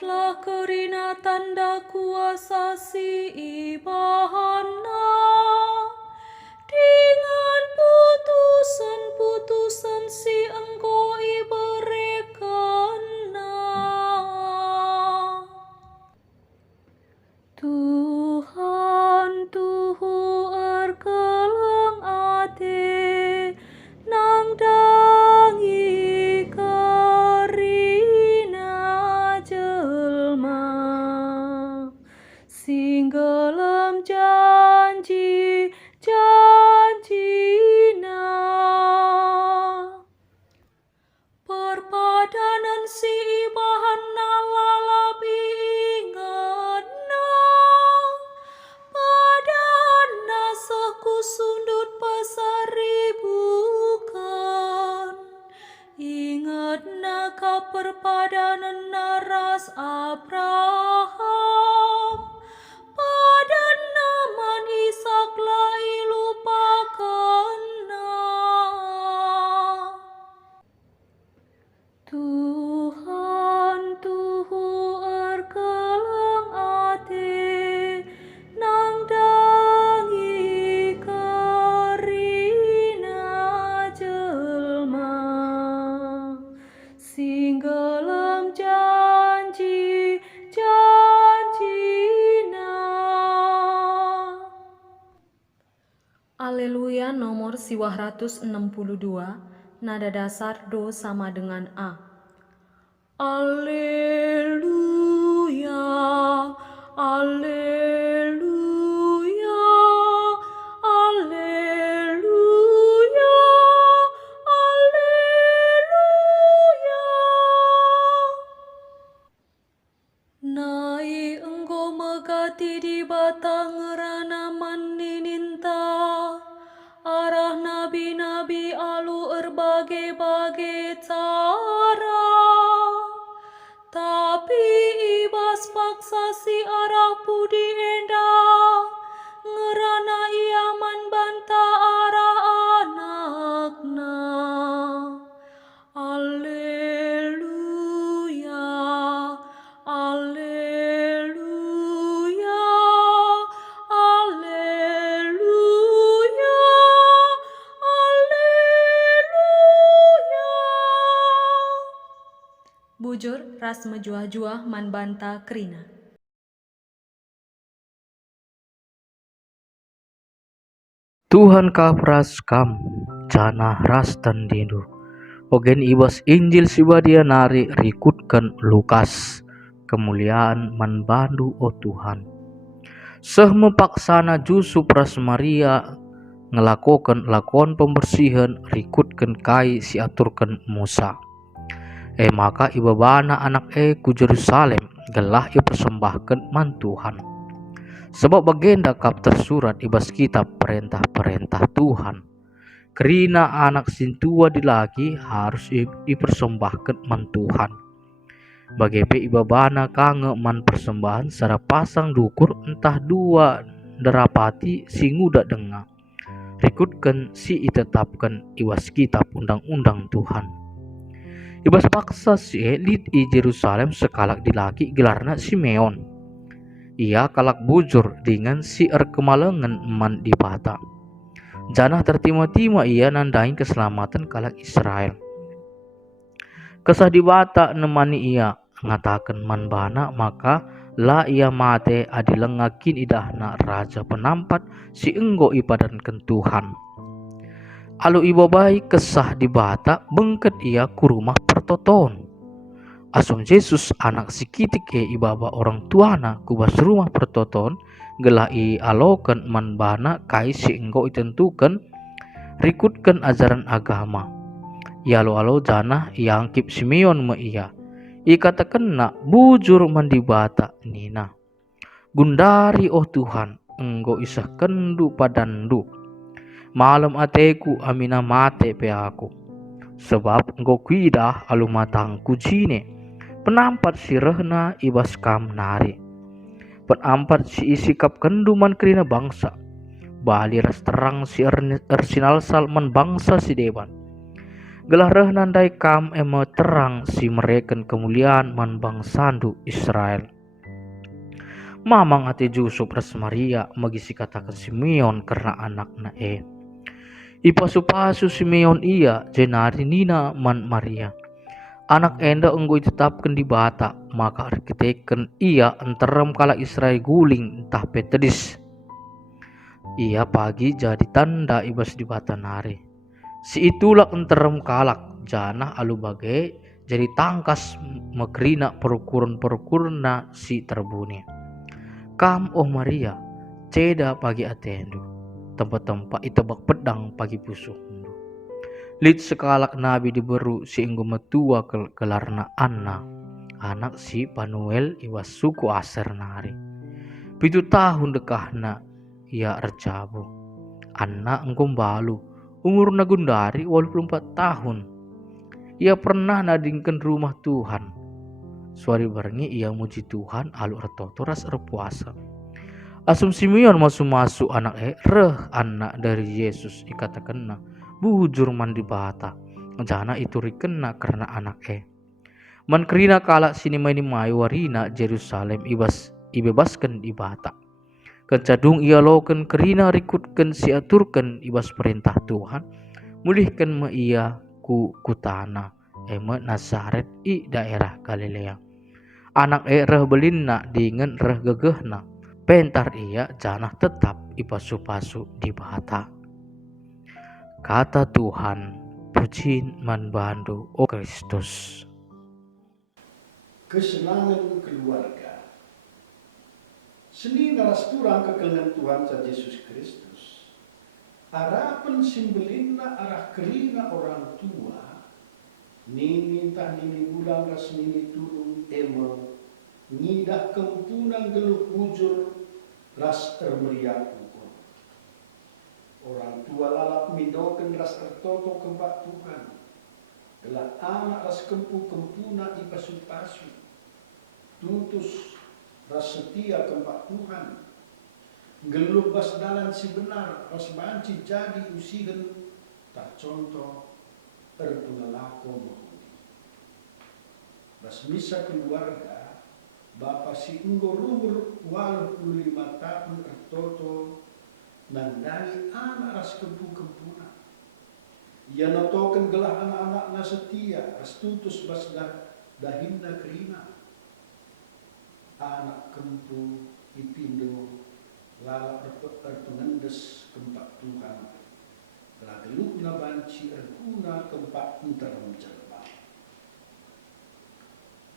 telah kerina tanda kuasa si ibahana dengan putusan-putusan si engkau iberikanna. Tuhan Tuhu erkelang ate nang dangi karina jelma singgelem janjina. Perpadanan si ibahana lalap ingatna padana seku sundut pasaribukan. Ingatna ka perpadanan naras Abraham padana man Ishak lai lupakanna. Tuhan Tuhu erkelang ate nang dangi karina jelma singgelem janjina. Haleluya nomor 162, nada dasar do sama dengan A. Alleluia, alleluia, alleluia, alleluia. Nai engkau megati di batang ngerana manininta arah nabi-nabi alu erbagai-bagai cara. Tapi ibas paksa si arah pudi enda ngerana ia man banta arah anakna. Alleluia, alleluia, alleluia, alleluia. Bujur ras mejuah-juah man banta kerina. Tuhan kapras kam jana ras tandindu ogen ibas Injil sibadia nari rikutkan Lukas kemuliaan man bandu o Tuhan seh mepaksana jusu pras Maria ngelakokan lakon pembersihan rikutkan kai si aturkan Musa maka ibabana anak ku Jerusalem gelah persembahkan man Tuhan sebab bagenda kap tersurat ibas kitab perintah-perintah Tuhan kerina anak sintua dilaki harus dipersembahkan man Tuhan bagepe ibabana kange man persembahan secara pasang dukur entah dua derapati singuda denga rikutkan si itetapkan iwas kitab undang-undang Tuhan ibas paksa si elit i Jerusalem sekalak dilaki gelarna Simeon ia kalak bujur dengan si kemalengan man di bata janah tertima-tima ia nandain keselamatan kalak Israel kesah di bata nemani ia ngatakan man bana maka la ia mate adilengakin idahna raja penampat si enggo ipadankan Tuhan alu ibabai kesah di bata bengket ia ku rumah pertoton asum Yesus anak sikitik ibaba orang tuana kubas rumah pertoton gelai alokan man bana kai si enggo itentukan rikutkan ajaran agama ia alo janah yangkip Simeon me ia ikatakan nak bujur mandibata nina gundari oh Tuhan enggo isah kendu padandu malam ateku amina mate pe aku sebab engkau kuidah alu matangku jine penampat si rehna ibas kam nari penampat si isikap kenduman kerina bangsa bali ras terang si ersinal salman bangsa si dewan Gelah reh nandai kam ema terang si mereken kemuliaan man bangsandu Israel. Mamang ate Yusuf ras Maria magisi katakan Simeon karena anakna Ipasu-pasu Simeon ia jenari nina man Maria. Anak enda enggo ditetapkan di bata, maka arkiteken ia enterem kala Israel guling entah petedis. Ia pagi jadi tanda ibas di bata nari. Si itulah enterem kalak jana alu bagai jadi tangkas mekrina perukuran si terbuni. Kam oh Maria, ceda pagi atendu, tempat-tempat itebak pedang pagi pusuh. Lid sekalak nabi diberu si enggo metua kelarna Anna, anak si Panuel iwas suku Aser nari. 7 tahun dekahna ia ercabu. Anna enggo balu, umur nagundari 84 tahun. Ia pernah nadingkan rumah Tuhan. Suari barengi ia muji Tuhan alu ertoto ras erpuasa. Asum Simeon masuk anak reh anak dari Yesus ikatakanna bujur mandi bata jana itu rikena karena anak man kerina kala sini maini mai warina Jerusalem ibebaskan di bata kencadung ia loken kerina rikutkan si aturkan ibas perintah Tuhan mulihkan me ia ku kutana eme Nazaret i daerah Galilea anak reh belinna dengan reh gegehna pentar ia janah tetap ipasu-pasu di bata. Kata Tuhan, puji manbandu o Kristus. Kesenangan keluarga. Seni naras turang kekelengan Tuhan sa Yesus Kristus. Harapan simbelina arah kerina orang tua. Nini tah nini bulan ras nini turun emo. Ngidah kempunan geluh bujur ras ermeriak. Orang tua lalap mindoken ras ertoto kempak Tuhan. Gelah anak ras kempu-kempuna ipasu-pasu. Tutus ras setia kempak Tuhan. Geluh bas dalan si benar ras banci jadi usihen tak contoh erpunalako mahudi. Bas misa keluarga Bapak si enggo umur 85 tahun ertoto nandani anak ras kempu-kempuna. Ia notoken gelah anak-anak na setia, ras tutus bas dahinda kerina. Anak kempu ipindo lala erpengendes kempak Tuhan. Gelah geluk na banci erguna kempak enterem jelma.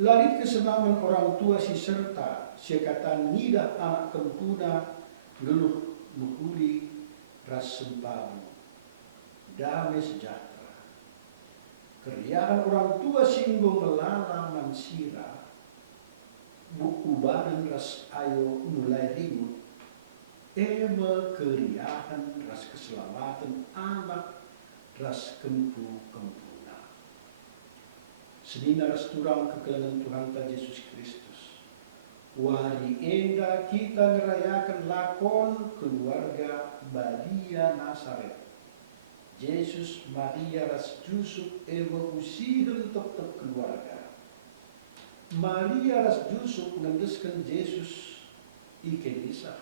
Lalit kesenangan orang tua si serta, sekatan nidah anak kempuna geluh muhuli ras sempamu damai sejahtera. Keriahan orang tua singgo melala mansira buku badan ras ayo mulai rimut eme keriahan ras keselamatan anak ras kempu-kempuna. Senina ras turang kekelengan Tuhan ta Yesus Kristus. Wari enda kita ngerayakan lakon keluarga Badia Nazaret. Yesus Maria ras Yusuf ewa usihen tetap keluarga. Maria ras Yusuf ngendeskan Yesus ikenisa.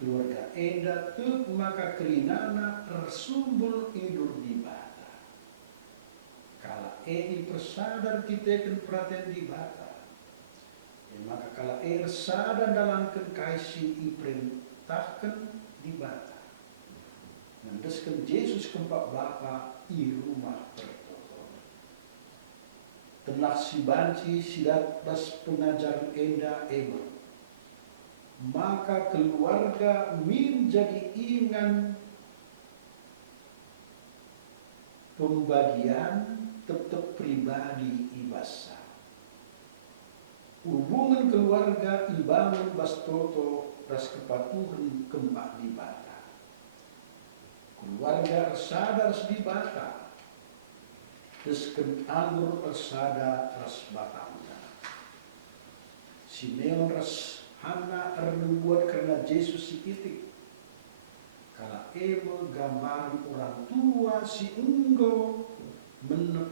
Keluarga enda tuk maka kerinana tersumbul idur di bata. Kala persadar kita kan perhatian di bata. Maka kala sadar dalam kaisi iperintahkan di bata. Nandeskan Yesus kempak Bapa i rumah pertoto. Telah si banci sidat bas pengajar enda ema. Maka keluarga menjadi ingan pembagian tetap pribadi ibasa. Hubungan keluarga ibangun bastoto ras kepatuhan kempak di bata. Keluarga sadar di bata. Desken anggur sada ras batangnya. Simeon ras Hana ernubuat karena Yesus si itik. Kala emo gambaran orang tua si enggo menep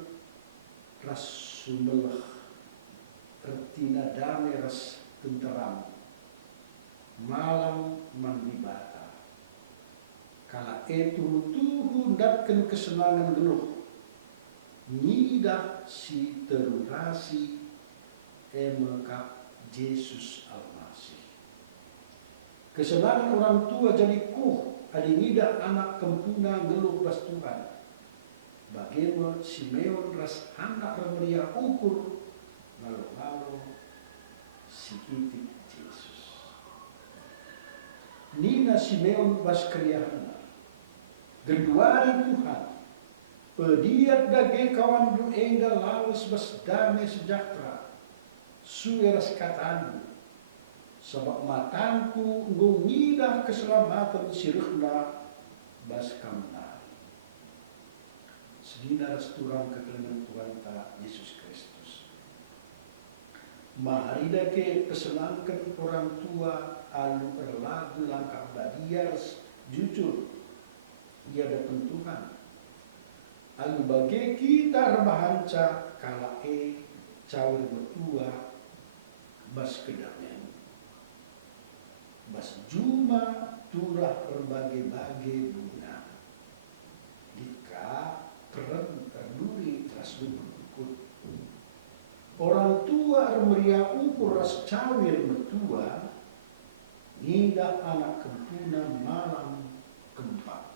ras sumelah retina damai ras tenteram malam mandibata kala itu tuhu datkan kesenangan geluh nyidah si terurasi emekap Yesus Almasih. Kesenangan orang tua jadi adi ngidah anak kempuna geluh bas Tuhan. Bagaimana Simeon ras anak remeria ukur lalu si itik Yesus. Nina Simeon bas kriahana genduari Tuhan pediat dage kawan du enggal lawas bas damai sejahtera sueras katanu sebab matanku ngungidah keselamatan sirihna bas kamna sedina resturan kekelinan Tuhan ta Yesus Kristus mari dake kesenangkan orang tua alu erlagu langkah badias jujur ia datang Tuhan alu bagi kita rebahanca kala cawer betua bas kedamaian bas juma turah berbagai-bagai bunga dika keren terduri teras berikut orang tua meriah ukur ras cawer betua nida anak kempuna malam kempak